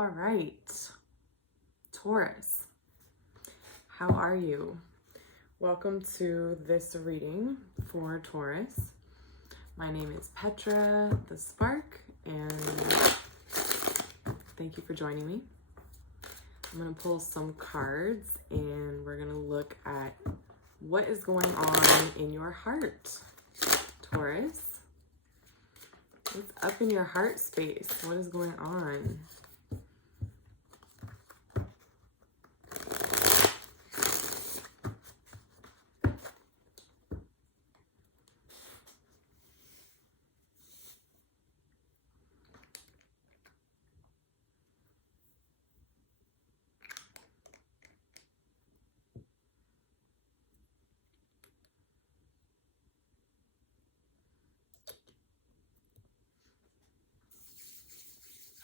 All right, Taurus, how are you? Welcome to this reading for Taurus. My name is Petra the Spark, and thank you for joining me. I'm going to pull some cards, and we're going to look at what is going on in your heart, Taurus. What's up in your heart space? What is going on?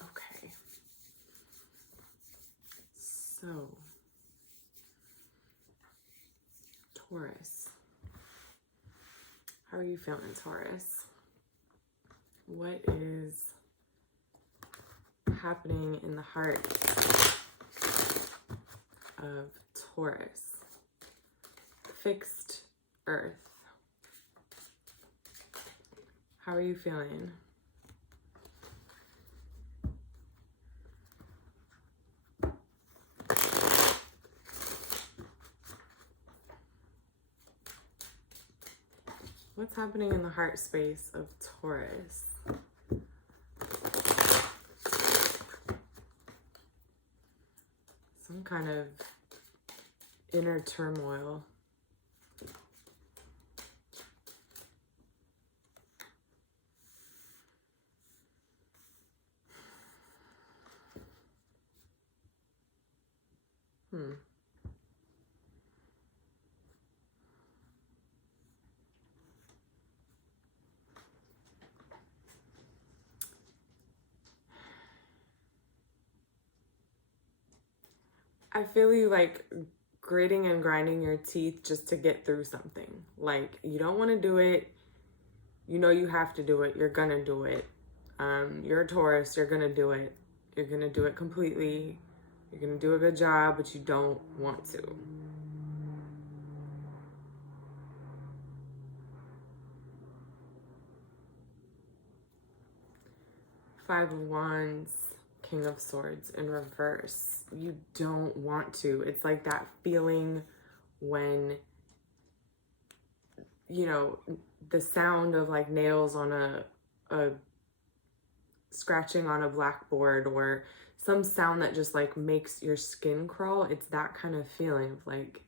Okay. So, Taurus. How are you feeling, Taurus? What is happening in the heart of Taurus? Fixed Earth. How are you feeling? What's happening in the heart space of Taurus? Some kind of inner turmoil. I feel you like gritting and grinding your teeth just to get through something. Like, you don't want to do it. You know you have to do it. You're going to do it. You're a Taurus. You're going to do it. You're going to do it completely. You're going to do a good job, but you don't want to. Five of Wands, King of Swords in reverse. You don't want to. It's like that feeling when, you know, the sound of like nails on a scratching on a blackboard, or some sound that just like makes your skin crawl. It's that kind of feeling of like,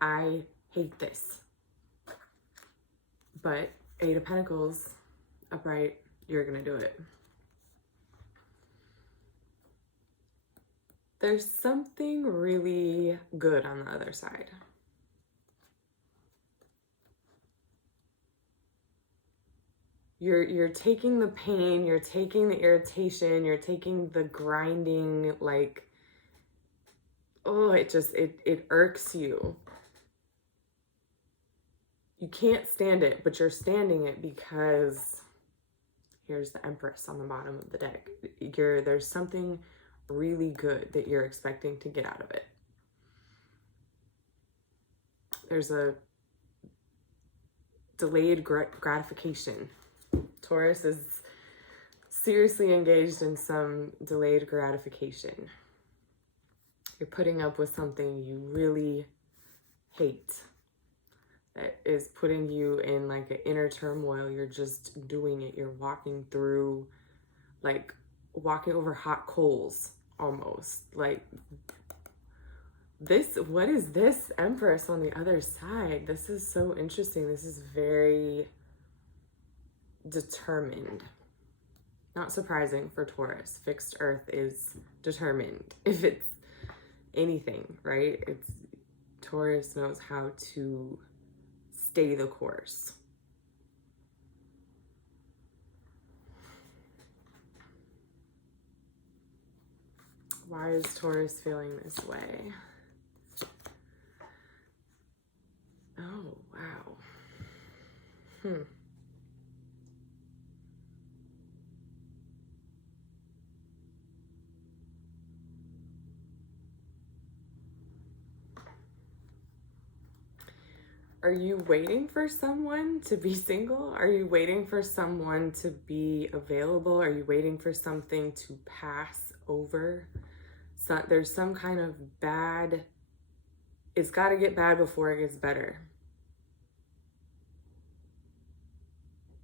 I hate this. But Eight of Pentacles, upright, you're gonna do it. There's something really good on the other side. You're taking the pain, you're taking the irritation, you're taking the grinding, like, oh, it irks you. You can't stand it, but you're standing it because here's the Empress on the bottom of the deck. There's something really good that you're expecting to get out of it. There's a delayed gratification. Taurus is seriously engaged in some delayed gratification. You're putting up with something you really hate that is putting you in like an inner turmoil. You're just doing it. You're walking through, like walking over hot coals almost. Like this, what is this Empress on the other side? This is so interesting. This is very determined. Not surprising for Taurus. Fixed Earth is determined. If it's anything, right? It's Taurus knows how to stay the course. Why is Taurus feeling this way? Oh, wow. Are you waiting for someone to be single? Are you waiting for someone to be available? Are you waiting for something to pass over? So there's some kind of bad, it's got to get bad before it gets better.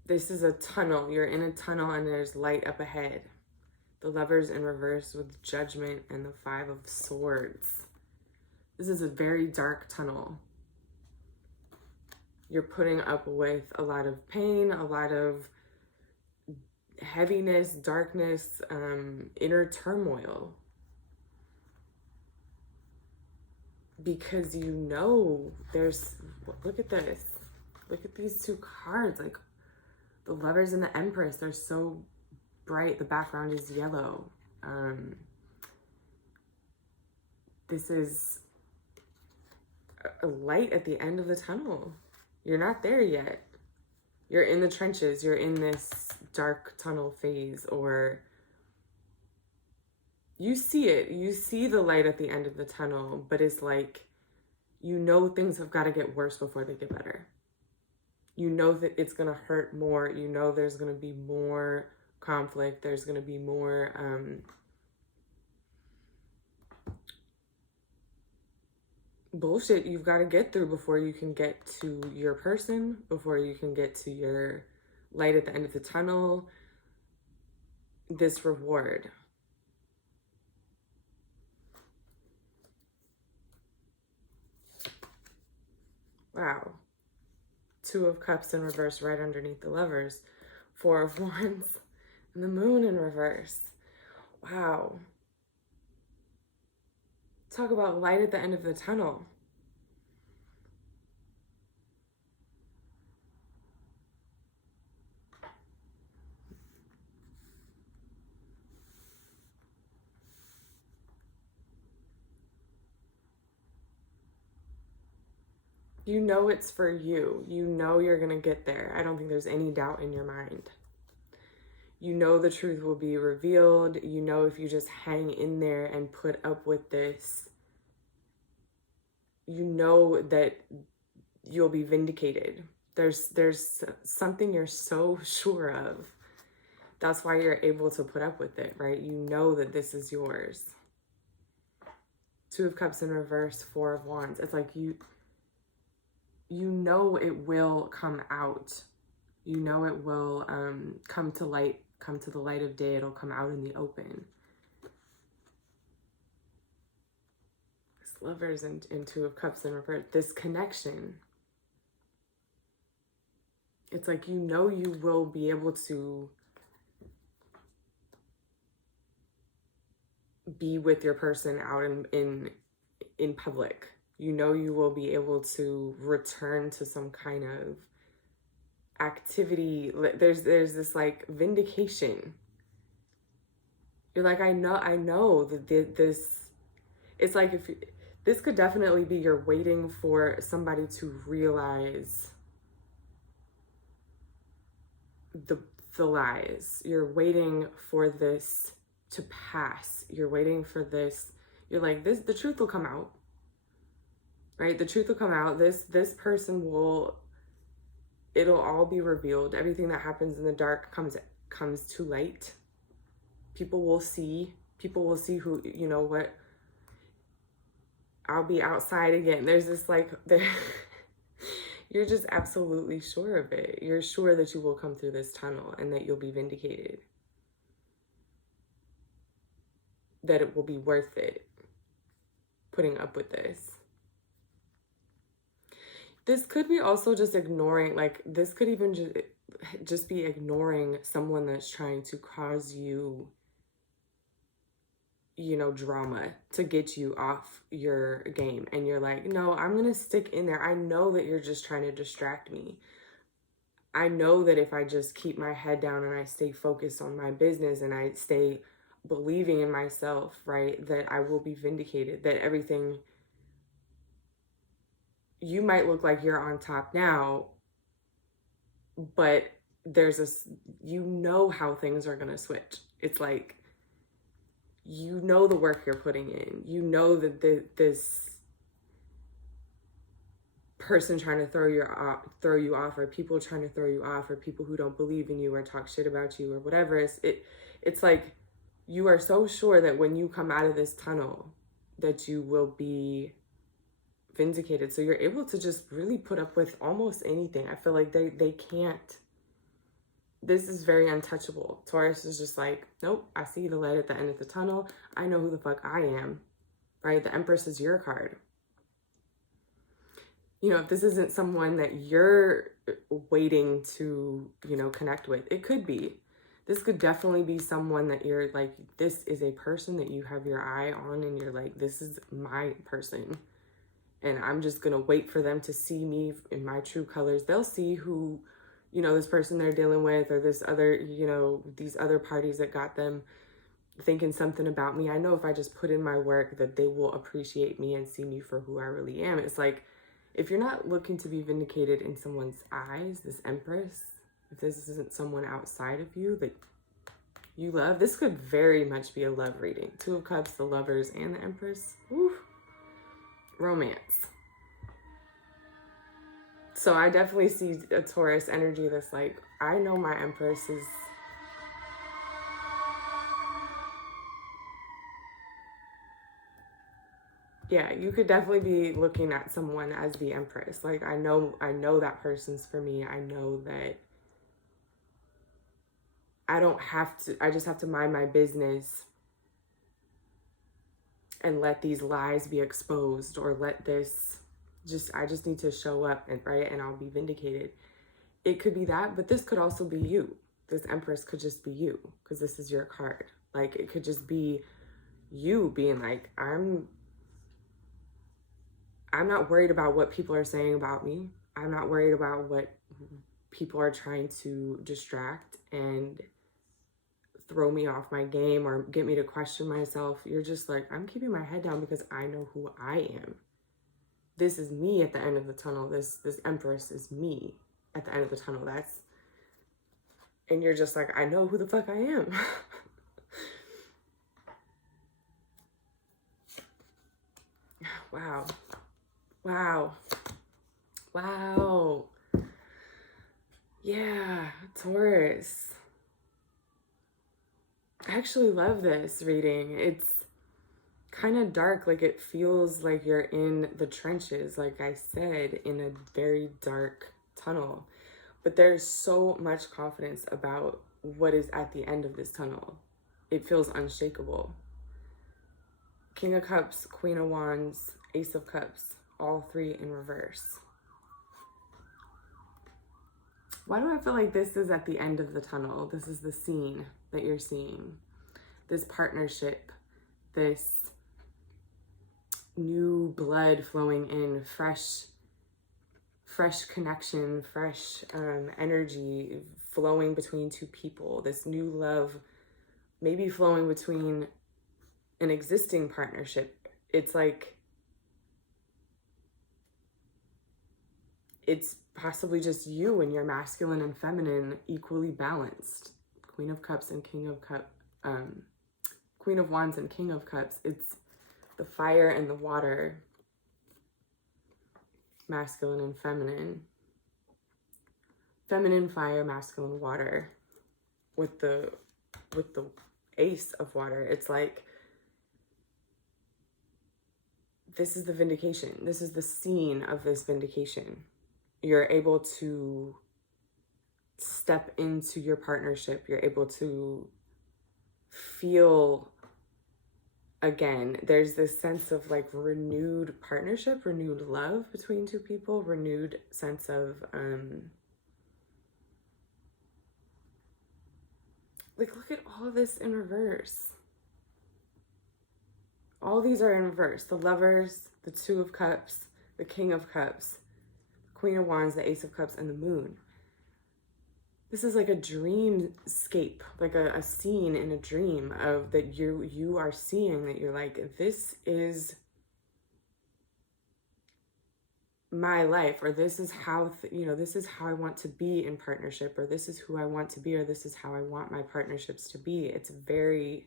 This is a tunnel. You're in a tunnel and there's light up ahead. The Lovers in reverse with Judgment and the Five of Swords. This is a very dark tunnel. You're putting up with a lot of pain, a lot of heaviness, darkness, inner turmoil. Because you know there's, look at this. Look at these two cards. Like the Lovers and the Empress, they're so bright. The background is yellow. This is a light at the end of the tunnel. You're not there yet. You're in the trenches. You're in this dark tunnel phase, or you see it. You see the light at the end of the tunnel, but it's like, you know, things have got to get worse before they get better. You know that it's going to hurt more. You know there's going to be more conflict. There's going to be more bullshit you've got to get through before you can get to your person, before you can get to your light at the end of the tunnel, this reward. Wow. Two of Cups in reverse right underneath the Lovers. Four of Wands and the Moon in reverse. Wow. Talk about light at the end of the tunnel. You know it's for you. You know you're going to get there. I don't think there's any doubt in your mind. You know the truth will be revealed. You know if you just hang in there and put up with this, you know that you'll be vindicated. There's something you're so sure of. That's why you're able to put up with it, right? You know that this is yours. Two of Cups in reverse, Four of Wands. It's like you know it will come out. You know it will come to light, come to the light of day. It'll come out in the open. This Lovers and Two of Cups in reverse. This connection. It's like you know you will be able to be with your person out in public. You know you will be able to return to some kind of activity. There's this like vindication. You're like, I know that this, it's like if this could definitely be you're waiting for somebody to realize the lies. You're waiting for this to pass. You're waiting for this. You're like, the truth will come out. Right? The truth will come out. This person will, it'll all be revealed. Everything that happens in the dark comes to light. People will see who, you know what, I'll be outside again. There's this like, you're just absolutely sure of it. You're sure that you will come through this tunnel and that you'll be vindicated. That it will be worth it putting up with this. This could be also just ignoring, like this could even just be ignoring someone that's trying to cause you, you know, drama to get you off your game. And you're like, no, I'm going to stick in there. I know that you're just trying to distract me. I know that if I just keep my head down and I stay focused on my business and I stay believing in myself, right, that I will be vindicated, that everything, you might look like you're on top now, but there's you know how things are going to switch. It's like, you know the work you're putting in. You know that this person trying to throw you off, or people trying to throw you off, or people who don't believe in you or talk shit about you or whatever. It's like you are so sure that when you come out of this tunnel that you will be vindicated. So you're able to just really put up with almost anything. I feel like they can't. This is very untouchable. Taurus is just like, nope, I see the light at the end of the tunnel. I know who the fuck I am, right? The Empress is your card. You know, if this isn't someone that you're waiting to, you know, connect with, it could be. This could definitely be someone that you're like, this is a person that you have your eye on and you're like, this is my person. And I'm just going to wait for them to see me in my true colors. They'll see who, you know, this person they're dealing with, or this other, you know, these other parties that got them thinking something about me. I know if I just put in my work that they will appreciate me and see me for who I really am. It's like, if you're not looking to be vindicated in someone's eyes, this Empress, if this isn't someone outside of you that you love, this could very much be a love reading. Two of Cups, the Lovers, and the Empress. Woo. Romance. So I definitely see a Taurus energy that's like, I know my Empress is... Yeah, you could definitely be looking at someone as the Empress. Like, I know that person's for me. I know that I just have to mind my business and let these lies be exposed, or let this I just need to show up, and right, and I'll be vindicated. It could be that, but this could also be you. This Empress could just be you, because this is your card. Like, it could just be you being like, I'm not worried about what people are saying about me. I'm not worried about what people are trying to distract and throw me off my game or get me to question myself. You're just like, I'm keeping my head down because I know who I am. This is me at the end of the tunnel. This Empress is me at the end of the tunnel. And you're just like, I know who the fuck I am. Wow. Wow. Wow. Yeah, Taurus. I actually love this reading. It's kind of dark. Like, it feels like you're in the trenches, like I said, in a very dark tunnel. But there's so much confidence about what is at the end of this tunnel. It feels unshakable. King of Cups, Queen of Wands, Ace of Cups, all three in reverse. Why do I feel like this is at the end of the tunnel? This is the scene that you're seeing. This partnership, this new blood flowing in, fresh connection, fresh energy flowing between two people. This new love maybe flowing between an existing partnership. It's like, it's possibly just you and your masculine and feminine equally balanced. Queen of Cups and King of Cups, Queen of Wands and King of Cups. It's the fire and the water, masculine and feminine. Feminine fire, masculine water. With the Ace of Water, it's like, this is the vindication. This is the scene of this vindication. You're able to step into your partnership. You're able to feel again. There's this sense of like renewed partnership, renewed love between two people, renewed sense of like, look at all this in reverse. All these are in reverse. The Lovers, the Two of Cups, the King of Cups, Queen of Wands, the Ace of Cups, and the Moon. This is like a dreamscape, like a scene in a dream of that you are seeing, that you're like, this is my life, or this is how, this is how I want to be in partnership, or this is who I want to be, or this is how I want my partnerships to be. It's very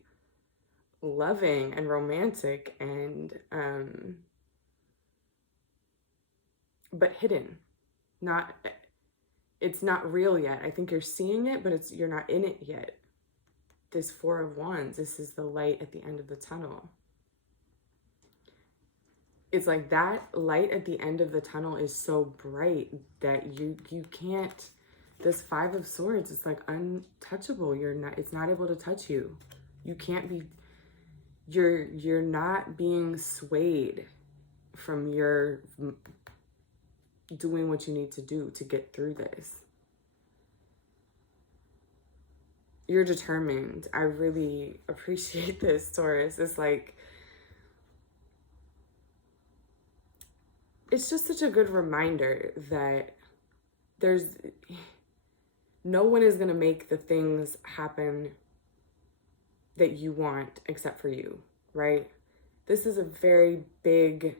loving and romantic, and but hidden. It's not real yet. I think you're seeing it, but you're not in it yet. This Four of Wands, this is the light at the end of the tunnel. It's like that light at the end of the tunnel is so bright that you can't, this Five of Swords is like untouchable. It's not able to touch you. You can't be, you're not being swayed from your doing what you need to do to get through this. You're determined. I really appreciate this, Taurus. It's like, it's just such a good reminder that no one is going to make the things happen that you want except for you, right? This is a very big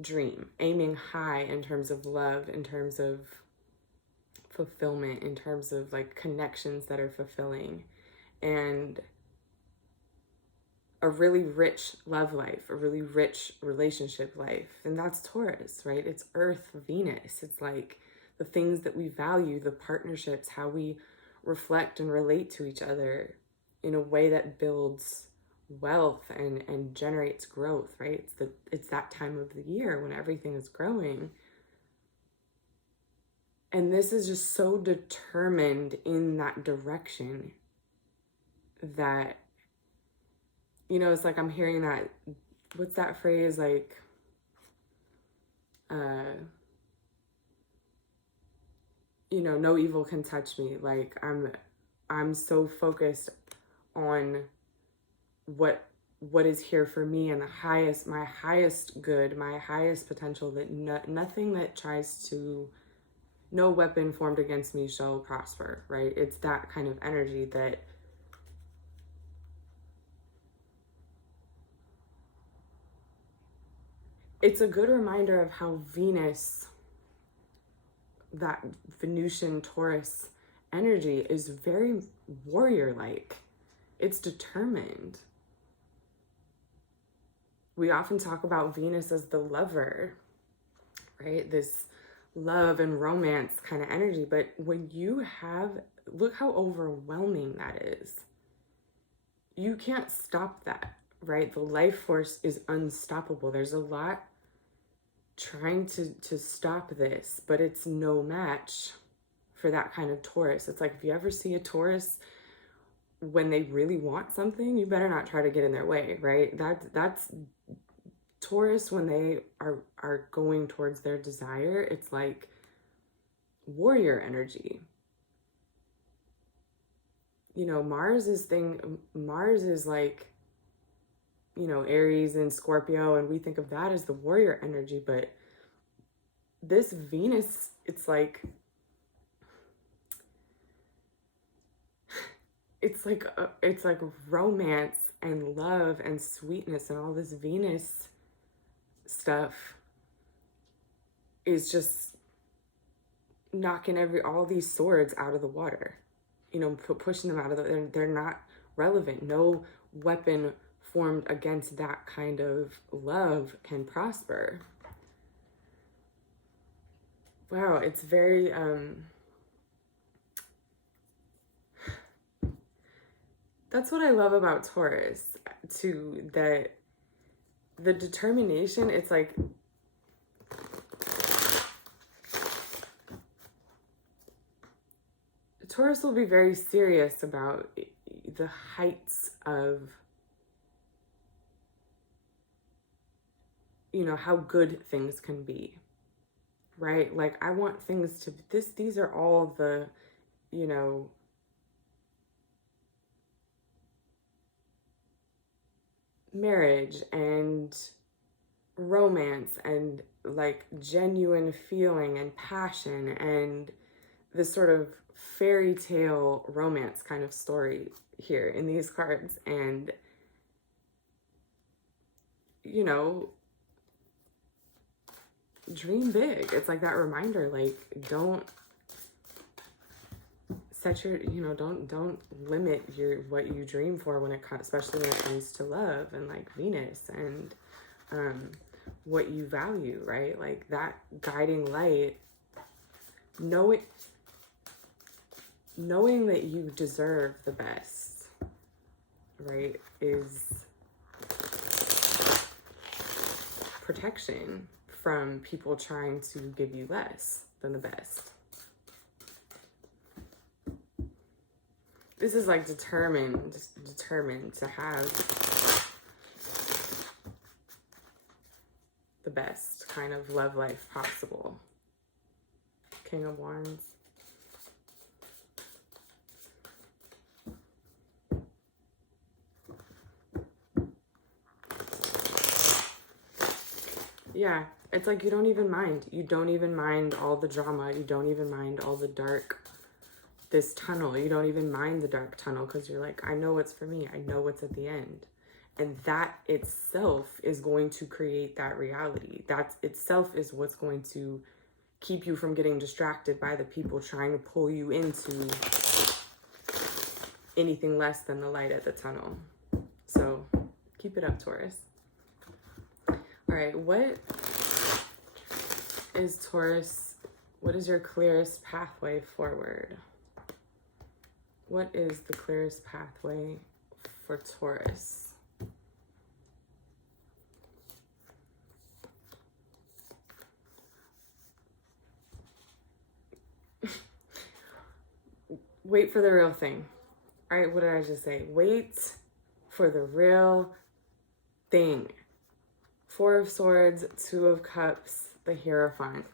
dream, aiming high in terms of love, in terms of fulfillment, in terms of like connections that are fulfilling, and a really rich love life, a really rich relationship life. And that's Taurus, right? It's Earth, Venus. It's like the things that we value, the partnerships, how we reflect and relate to each other in a way that builds wealth and generates growth, right? It's that time of the year when everything is growing. And this is just so determined in that direction that, you know, it's like I'm hearing that, what's that phrase, like, you know, no evil can touch me. Like I'm so focused on what is here for me and my highest good, my highest potential, that nothing that tries to, no weapon formed against me shall prosper, right? It's that kind of energy that it's a good reminder of how Venus, that Venusian Taurus energy, is very warrior-like. It's determined. We often talk about Venus as the lover, right? This love and romance kind of energy. But when you have, look how overwhelming that is. You can't stop that, right? The life force is unstoppable. There's a lot trying to stop this, but it's no match for that kind of Taurus. It's like, if you ever see a Taurus when they really want something, you better not try to get in their way, right? That's Taurus when they are going towards their desire. It's like warrior energy. You know, Mars is like, you know, Aries and Scorpio, and we think of that as the warrior energy, but this Venus, it's like romance and love and sweetness, and all this Venus stuff is just knocking all these swords out of the water, you know, pushing them out of they're not relevant. No weapon formed against that kind of love can prosper. Wow, it's very that's what I love about Taurus too, that the determination, it's like Taurus will be very serious about the heights of, you know, how good things can be, right? Like, I want things to, these are all the, you know, marriage and romance and like genuine feeling and passion and this sort of fairy tale romance kind of story here in these cards. And, you know, dream big. It's like that reminder, like, don't set your, you know, don't limit what you dream for when it comes, especially when it comes to love and like Venus and what you value, right? Like that guiding light, knowing that you deserve the best, right, is protection from people trying to give you less than the best. This is like determined to have the best kind of love life possible. King of Wands. Yeah, it's like you don't even mind. You don't even mind all the drama. You don't even mind all the dark, this tunnel. You don't even mind the dark tunnel because you're like, I know what's for me. I know what's at the end. And that itself is going to create that reality. That itself is what's going to keep you from getting distracted by the people trying to pull you into anything less than the light at the tunnel. So keep it up, Taurus. All right, what is Taurus? What is your clearest pathway forward? What is the clearest pathway for Taurus? Wait for the real thing. All right, what did I just say? Wait for the real thing. Four of Swords, Two of Cups, the Hierophant.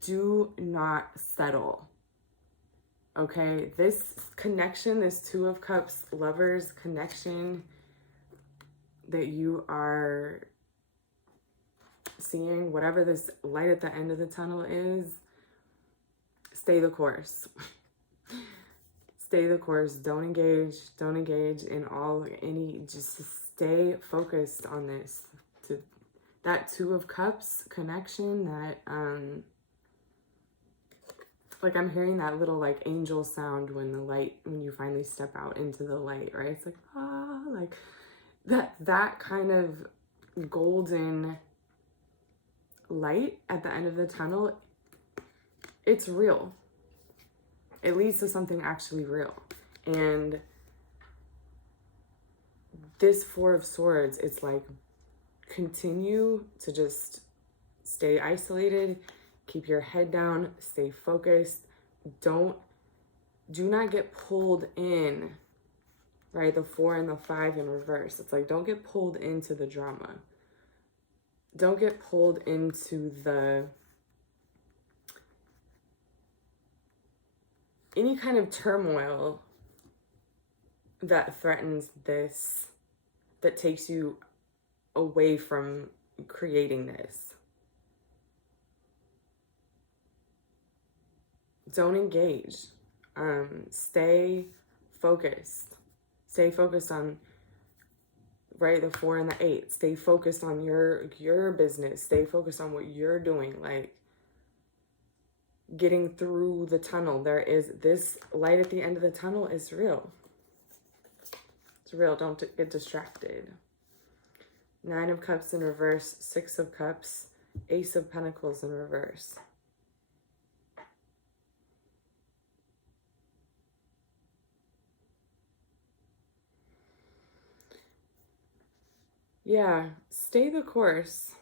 Do not settle. Okay, this connection, this Two of Cups lovers connection that you are seeing, whatever this light at the end of the tunnel is, stay the course. Stay the course. Don't engage in just stay focused on this. To that Two of Cups connection, that like I'm hearing that little like angel sound when you finally step out into the light, right? It's like like that kind of golden light at the end of the tunnel. It's real. It leads to something actually real. And this Four of Swords, it's like, continue to just stay isolated, keep your head down, stay focused. Do not get pulled in, right? The 4 and the 5 in reverse. It's like, don't get pulled into the drama. Don't get pulled into any kind of turmoil that threatens this, that takes you away from creating this. Don't engage. Stay focused. Stay focused on, right, the 4 and the 8. Stay focused on your business. Stay focused on what you're doing. Like, getting through the tunnel. There is this light at the end of the tunnel is real. It's real. Don't get distracted. 9 of Cups in reverse, 6 of Cups, Ace of Pentacles in reverse. Yeah, stay the course.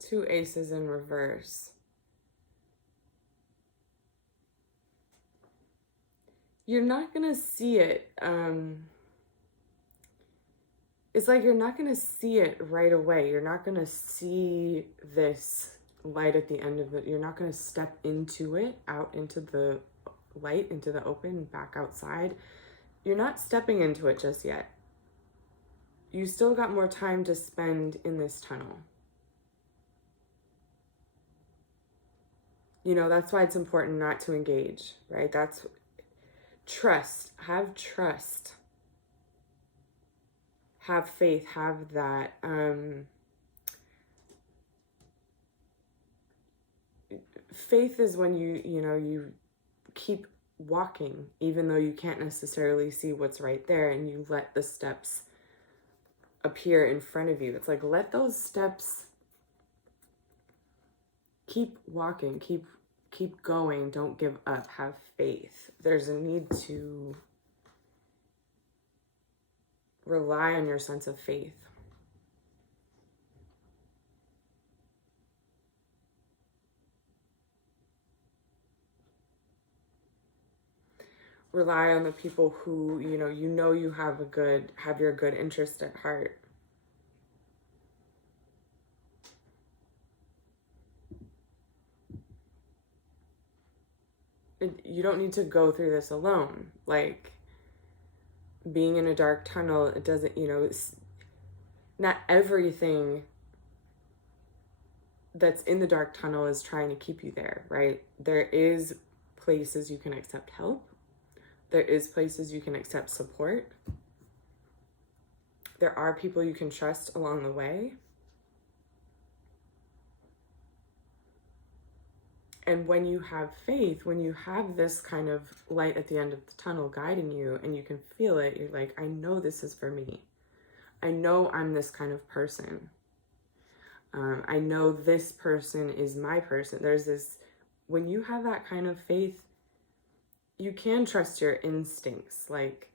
2 aces in reverse. You're not going to see it. It's like you're not going to see it right away. You're not going to see this light at the end of it. You're not going to step into it, out into the light, into the open, back outside. You're not stepping into it just yet. You still got more time to spend in this tunnel. You know, that's why it's important not to engage, right? That's trust. Have trust. Have faith. Have that. Faith is when you keep walking, even though you can't necessarily see what's right there, and you let the steps appear in front of you. It's like, let those steps, keep walking, keep going, don't give up, have faith. There's a need to rely on your sense of faith. Rely on the people who, you know you have your good interest at heart. You don't need to go through this alone. Like, being in a dark tunnel, it doesn't, not everything that's in the dark tunnel is trying to keep you there, right? There is places you can accept help. There is places you can accept support. There are people you can trust along the way. And when you have faith, when you have this kind of light at the end of the tunnel guiding you and you can feel it, you're like, I know this is for me. I know I'm this kind of person. I know this person is my person. There's this, when you have that kind of faith, you can trust your instincts. Like,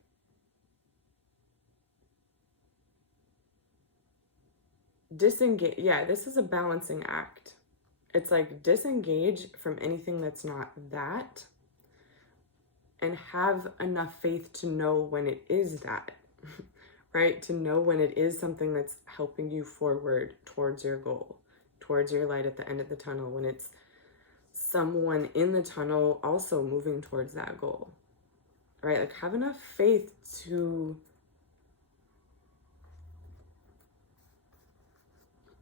disengage. Yeah, this is a balancing act. It's like, disengage from anything that's not that and have enough faith to know when it is that, right? To know when it is something that's helping you forward towards your goal, towards your light at the end of the tunnel, when it's someone in the tunnel also moving towards that goal, right? Like, have enough faith to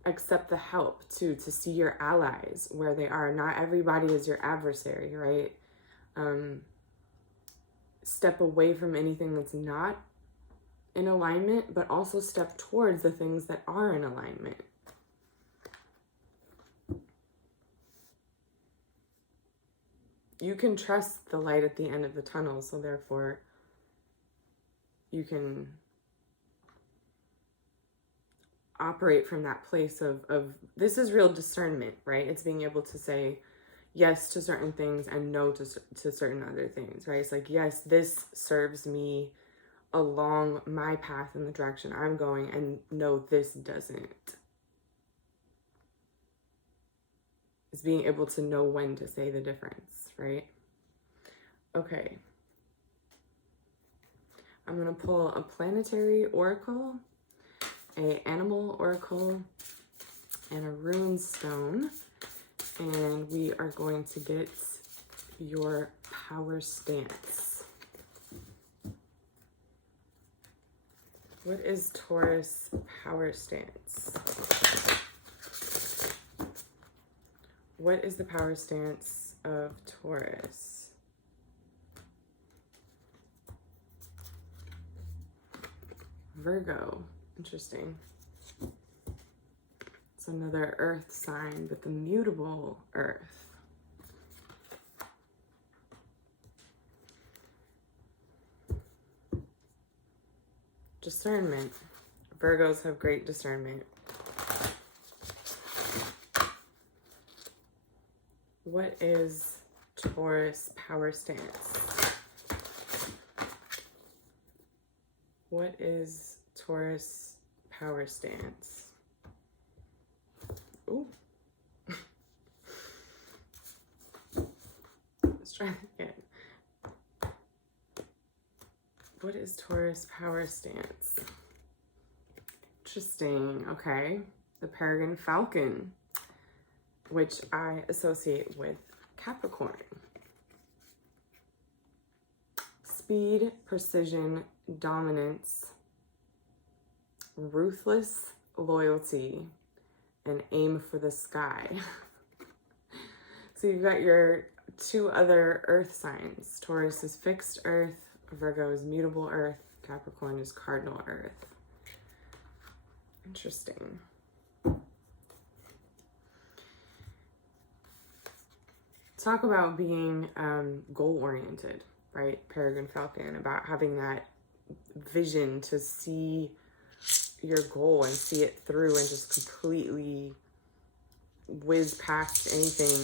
accept the help, to see your allies where they are. Not everybody is your adversary, right? Step away from anything that's not in alignment, but also step towards the things that are in alignment. You can trust the light at the end of the tunnel, so therefore you can operate from that place of this is real discernment, right? It's being able to say yes to certain things and no to certain other things, right? It's like, yes, this serves me along my path in the direction I'm going, and no, this doesn't. It's being able to know when to say the difference, right? Okay. I'm going to pull a planetary oracle, a animal oracle, and a rune stone, and we are going to get your power stance. What is Taurus power stance? What is the power stance of Taurus? Virgo. Interesting. It's another earth sign, but the mutable earth. Discernment. Virgos have great discernment. What is Taurus power stance? What is Taurus power stance? Ooh. Let's try that again. What is Taurus power stance? Interesting. Okay. The peregrine falcon, which I associate with Capricorn. Speed, precision, dominance, ruthless loyalty, and aim for the sky. So you've got your two other earth signs. Taurus is fixed earth, Virgo is mutable earth, Capricorn is cardinal earth. Interesting. Talk about being goal-oriented, right? Peregrine falcon, about having that vision to see your goal and see it through and just completely whiz past anything.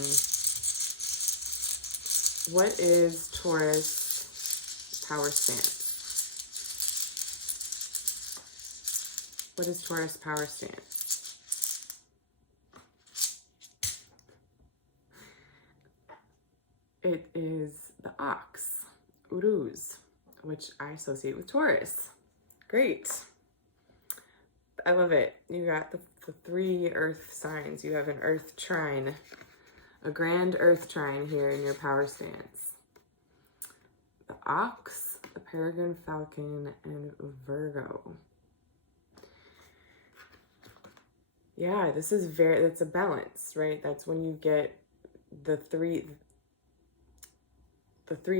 What is Taurus power stance? What is Taurus power stance? It is the ox, Uruz, which I associate with Taurus. Great. I love it. You got the 3 earth signs. You have an earth trine, a grand earth trine here in your power stance. The ox, the peregrine falcon, and Virgo. Yeah, this is that's a balance, right? That's when you get the three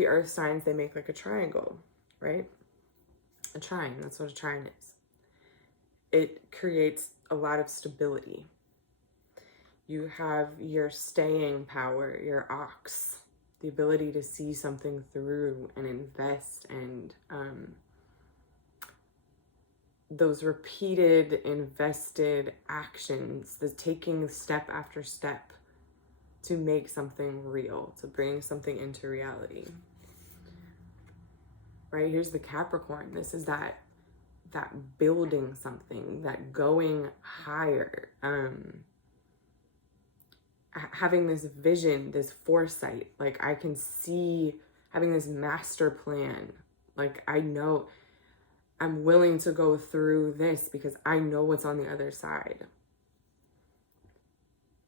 earth signs, they make like a triangle, right? A trine, that's what a trine is. It creates a lot of stability. You have your staying power, your ox, the ability to see something through and invest, and those repeated invested actions, the taking step after step to make something real, to bring something into reality. Right? Here's the Capricorn. This is that building something, that going higher, having this vision, this foresight. Like, I can see having this master plan. Like, I know I'm willing to go through this because I know what's on the other side.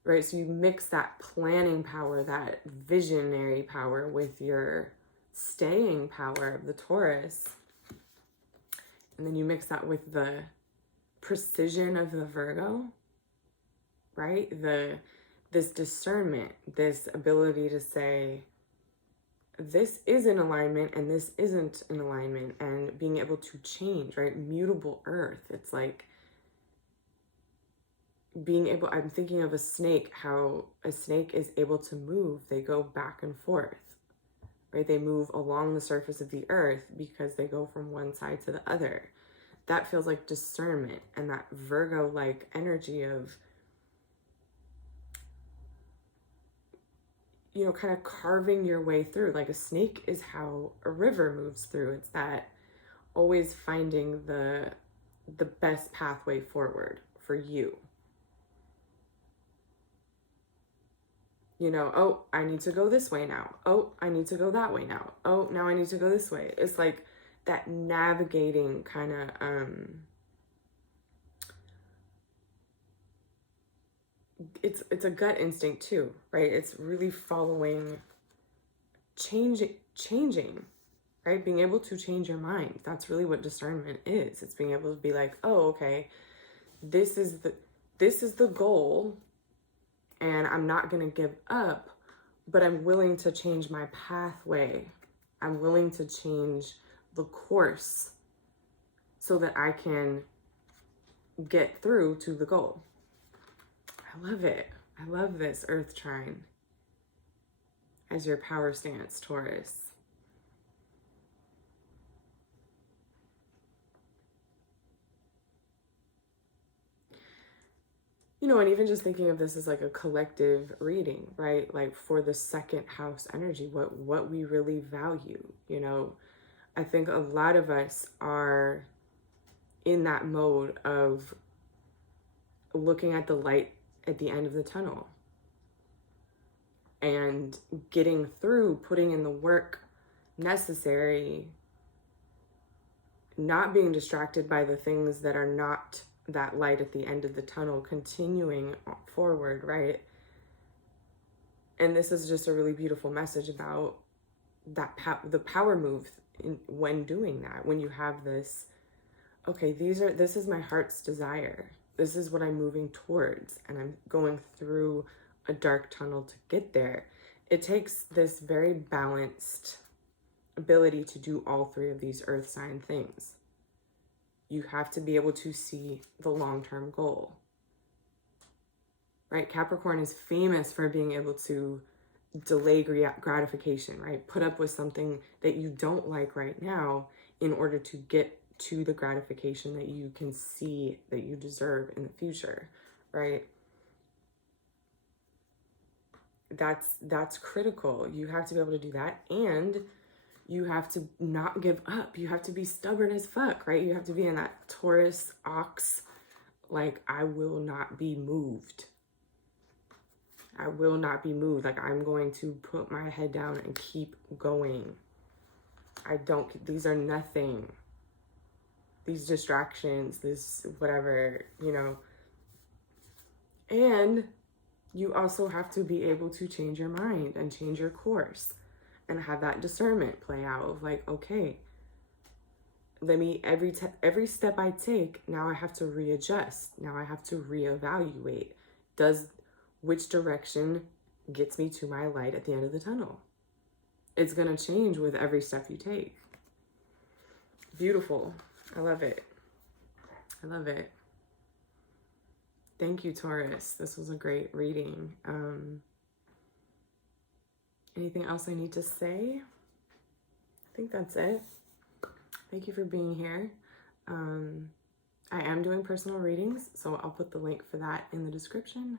Right? So you mix that planning power, that visionary power, with your staying power of the Taurus. And then you mix that with the precision of the Virgo, right? This discernment, this ability to say, this is in alignment and this isn't in alignment, and being able to change, right? Mutable earth. It's like being able, I'm thinking of a snake, how a snake is able to move. They go back and forth, right? They move along the surface of the earth because they go from one side to the other. That feels like discernment, and that Virgo-like energy of, you know, kind of carving your way through. Like a snake is how a river moves through. It's that always finding the best pathway forward for you. You know, oh, I need to go this way now. Oh, I need to go that way now. Oh, now I need to go this way. It's like that navigating kind of, it's a gut instinct too, right? It's really following, changing, right? Being able to change your mind. That's really what discernment is. It's being able to be like, oh, okay, this is the goal, and I'm not going to give up, but I'm willing to change my pathway. I'm willing to change the course so that I can get through to the goal. I love it. I love this earth trine as your power stance, Taurus. You know, and even just thinking of this as like a collective reading, right? Like for the second house energy, what we really value, you know. I think a lot of us are in that mode of looking at the light at the end of the tunnel and getting through, putting in the work necessary, not being distracted by the things that are not that light at the end of the tunnel, continuing forward, right? And this is just a really beautiful message about that the power move when doing that, when you have this, okay, this is my heart's desire. This is what I'm moving towards, and I'm going through a dark tunnel to get there. It takes this very balanced ability to do all 3 of these earth sign things. You have to be able to see the long-term goal, right? Capricorn is famous for being able to delay gratification, right? Put up with something that you don't like right now in order to get to the gratification that you can see that you deserve in the future, right? That's critical. You have to be able to do that, and you have to not give up. You have to be stubborn as fuck, right? You have to be in that Taurus ox, like, I will not be moved. I will not be moved. Like, I'm going to put my head down and keep going. These are nothing. These distractions, this whatever, you know. And you also have to be able to change your mind and change your course and have that discernment play out of like, okay, every step I take, now I have to readjust. Now I have to reevaluate. Which direction gets me to my light at the end of the tunnel? It's going to change with every step you take. Beautiful. I love it. I love it. Thank you, Taurus. This was a great reading. Anything else I need to say? I think that's it. Thank you for being here. I am doing personal readings, so I'll put the link for that in the description.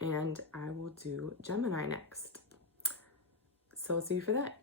And I will do Gemini next. So I'll see you for that.